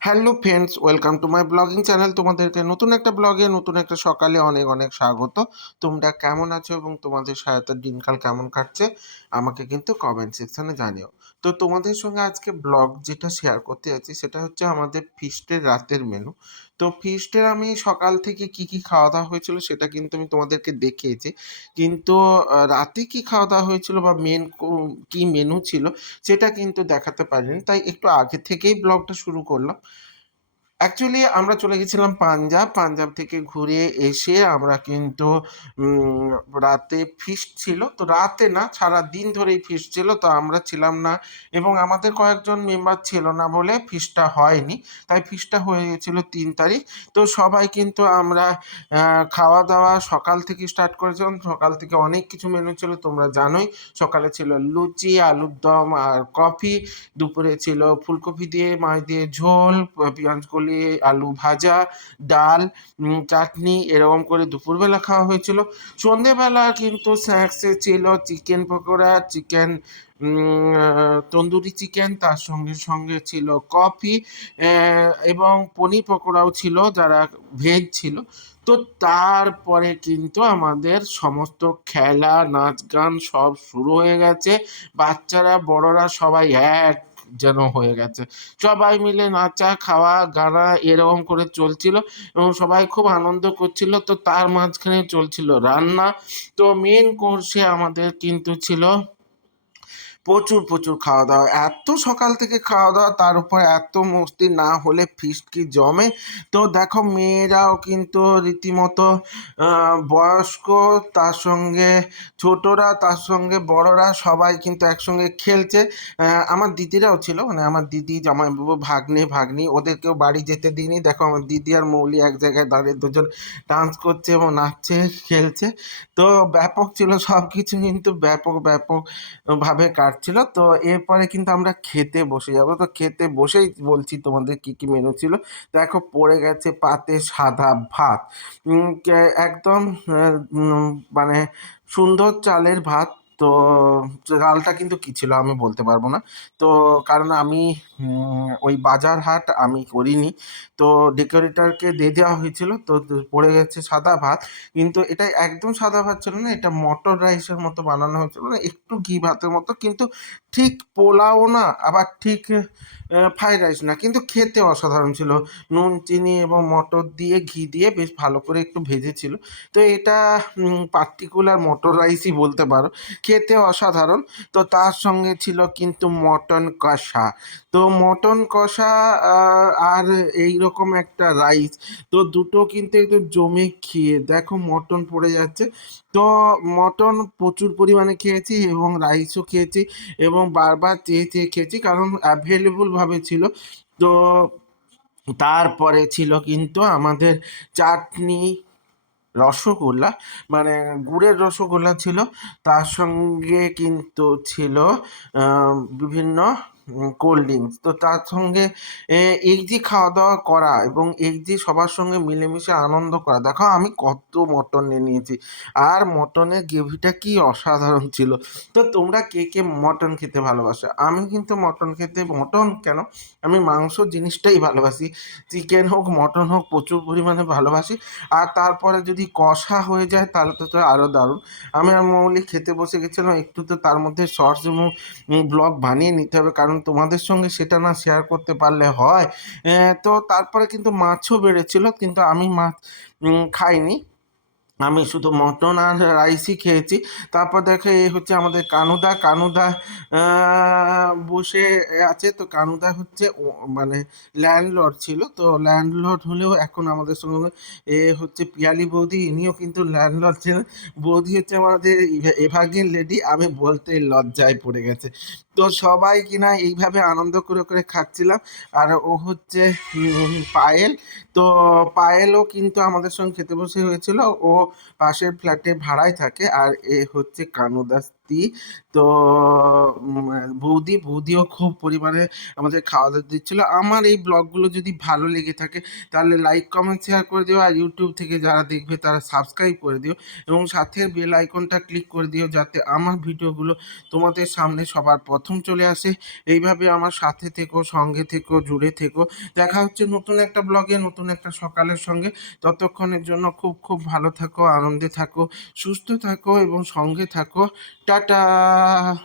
Hello friends, welcome to my blogging channel. তোমাদেরকে নতুন একটা ব্লগে নতুন একটা সকালে অনেক অনেক স্বাগত। তোমরা কেমন আছো এবং তোমাদের সহায়তার দিনকাল কেমন কাটছে, আমাকে কিন্তু কমেন্ট সেকশনে জানিও। তো তোমাদের সঙ্গে আজকে ব্লগ যেটা শেয়ার করতে যাচ্ছি, সেটা হচ্ছে আমাদের ফিস্টের রাতের মেনু তো ফিস্টের আমি সকাল থেকে কি কি খাওয়া দাওয়া হয়েছিল, সেটা কিন্তু আমি তোমাদেরকে দেখিয়েছি। কিন্তু রাতে কি খাওয়া দাওয়া হয়েছিল বা মেন কি মেনু ছিল, সেটা কিন্তু দেখাতে পারিনি। তাই একটু আগে থেকেই ব্লগটা শুরু করলাম। অ্যাকচুয়ালি আমরা চলে গেছিলাম পাঞ্জাব। পাঞ্জাব থেকে ঘুরে এসে আমরা কিন্তু রাতে ফিস্ট ছিল। তো রাতে না, সারা দিন ধরেই ফিস্ট ছিল। তো আমরা ছিলাম না এবং আমাদের কয়েকজন মেম্বার ছিল না বলে ফিস্টটা হয়নি। তাই ফিস্টটা হয়ে গেছিল তিন তারিখ। তো সবাই কিন্তু আমরা খাওয়া দাওয়া সকাল থেকে স্টার্ট করেছিলাম। সকাল থেকে অনেক কিছু মেনু ছিল, তোমরা জানোই। সকালে ছিল লুচি, আলুর দম আর কফি দুপুরে ছিল ফুলকপি দিয়ে, মাছ দিয়ে ঝোল, পেঁয়াজ, কলি আলু ভাজা, ডাল চাটনি এরকম করে দুপুরবেলা খাওয়া হয়েছিল। সন্ধেবেলা কিন্তু স্ন্যাক্সে ছিল chicken pakora chicken tandoori chicken তার সঙ্গে সঙ্গে ছিল কফি এবং পনির পকোড়াও ছিল, যারা ভেজ ছিল। তো তারপরে কিন্তু আমাদের সমস্ত খেলা, নাচ গান সব শুরু হয়ে গেছে। বাচ্চারা, বড়রা সবাই এক যেন হয়ে গেছে। সবাই মিলে নাচা, খাওয়া গানা এরকম করে চলছিল এবং সবাই খুব আনন্দ করছিল। তো তার মাঝখানে চলছিল রান্না। তো মেন কোর্সে আমাদের কিন্তু ছিল প্রচুর প্রচুর খাওয়া দাওয়া এত সকাল থেকে খাওয়া দাওয়া তার উপর এত মস্তি না হলে ফিস্ট কি জমে? তো দেখো, মেয়েরাও কিন্তু রীতিমতো বয়স্ক, তার সঙ্গে ছোটরা, তার সঙ্গে বড়রা সবাই কিন্তু একসঙ্গে খেলছে। আমার দিদিরাও ছিল মানে আমার দিদি, জামাইবাবু, ভাগ্নে, ভাগ্নি, ওদেরকেও বাড়ি যেতে দিইনি। দেখো, আমার দিদি আর মৌলি এক জায়গায় দাঁড়িয়ে দুজন ডান্স করছে এবং নাচছে, খেলছে। তো ব্যাপক ছিল সব কিছু কিন্তু ব্যাপক ব্যাপক ভাবে কাটছিল তো এরপরে কিন্তু আমরা খেতে বসে যাব। তো খেতে বসেই বলছি তোমাদের কি কি মেনু ছিল। দেখো, পড়ে গেছে পাতে সাদা ভাত। একদম মানে সুন্দর চালের ভাত। তো চালটা কিন্তু কি ছিল আমি বলতে পারব না। তো কারণ আমি ওই বাজার হাট আমি করিনি। তো ডেকোরেটরকে দিয়ে দেওয়া হয়েছিল, তো পড়ে গেছে সাদা ভাত। কিন্তু এটা একদম সাদা ভাত ছিল না, এটা মটর রাইসের মতো বানানো হয়েছিল না, একটু ঘি ভাতের মতো। কিন্তু ঠিক পোলাও না, আবার ঠিক ফ্রাইড রাইস না। কিন্তু খেতে অসাধারণ ছিল। নুন, চিনি এবং মটর দিয়ে, ঘি দিয়ে বেশ ভালো করে একটু ভেজেছিল। তো এটা পার্টিকুলার মটর রাইসই বলতে পারো। খেতে অসাধারণ। তো তার সঙ্গে ছিল কিন্তু মটন কষা। তো মটন কষা আর এই রকম একটা রাইস তো দুটো কিন্তু একটু জমে খেয়ে দেখো মটন পড়ে যাচ্ছে। তো মটন প্রচুর পরিমাণে খেয়েছি এবং রাইসও খেয়েছি এবং বারবার চেয়ে চেয়ে খেয়েছি কারণ অ্যাভেলেবলভাবে ছিল। তো তারপরে ছিল কিন্তু আমাদের চাটনি রসগোল্লা। মানে গুড়ের রসগোল্লা ছিল তার সঙ্গে কিন্তু ছিল বিভিন্ন কোল্ড ড্রিঙ্কস তো তার সঙ্গে এ, এই যে খাওয়া দাওয়া করা এবং এই যে সবার সঙ্গে মিলেমিশে আনন্দ করা। দেখো আমি কত মটন নিয়ে নিয়েছি। আর মটনের গ্রেভিটা কি অসাধারণ ছিল। তো তোমরা কে কে মটন খেতে ভালোবাসো? আমি কিন্তু মটন খেতে মটন কেন? আমি মাংস জিনিসটাই ভালোবাসি। চিকেন হোক মটন হোক প্রচুর পরিমাণে ভালোবাসি। আর তারপরে যদি কষা হয়ে যায় তাহলে তো আরও দারুণ। আমি আর মৌলি খেতে বসে গেছিলাম একটু তো তার মধ্যে শর্টস এবং ব্লগ বানিয়ে নিতে হবে। কারণ তোমাদের সঙ্গে সেটা না শেয়ার করতে পারলে হয়। তো তারপরে কিন্তু মাছও বেড়েছিল, কিন্তু আমি মাছ খাইনি। আমি শুধু মটন আর রাইসই খেয়েছি। তারপর দেখো এই হচ্ছে আমাদের কানুদা। কানুদা বসে আছে। তো কানুদা হচ্ছে মানে ল্যান্ডলর্ড ছিল। তো ল্যান্ডলর্ড হলেও এখন আমাদের সঙ্গে এ হচ্ছে পিয়ালি বৌদি। ইনিও কিন্তু ল্যান্ডলর্ড ছিলেন। বৌদি হচ্ছে আমাদের এভাগিন লেডি আমি বলতে লজ্জায় পড়ে গেছে। তো সবাই কিনা এইভাবে আনন্দ করে করে খাচ্ছিলাম। আর ও হচ্ছে পায়েল। তো পায়েলও কিন্তু আমাদের সঙ্গে খেতে বসে হয়েছিল। ও পাশের ফ্ল্যাটে ভাড়ায় থাকে আর এ হচ্ছে কানুদার নাতি তো বৌদি, বৌদিও খুব পরিমাণে আমাদের খাওয়া দাওয়া দিচ্ছিল। আমার এই ব্লগগুলো যদি ভালো লেগে থাকে, তাহলে লাইক কমেন্ট শেয়ার করে দিও আর ইউটিউব থেকে যারা দেখবে তারা সাবস্ক্রাইব করে দিও এবং সাথে বেল আইকনটা ক্লিক করে দিও যাতে আমার ভিডিওগুলো তোমাদের সামনে সবার প্রথম চলে আসে। এইভাবে আমার সাথে থেকো, সঙ্গে থেকো, জুড়ে থেকো। দেখা হচ্ছে নতুন একটা ব্লগে, নতুন একটা সকালের সঙ্গে। ততক্ষণের জন্য খুব খুব ভালো থাকো, আনন্দে থাকো, সুস্থ থাকো এবং সঙ্গে থাকো। Tata.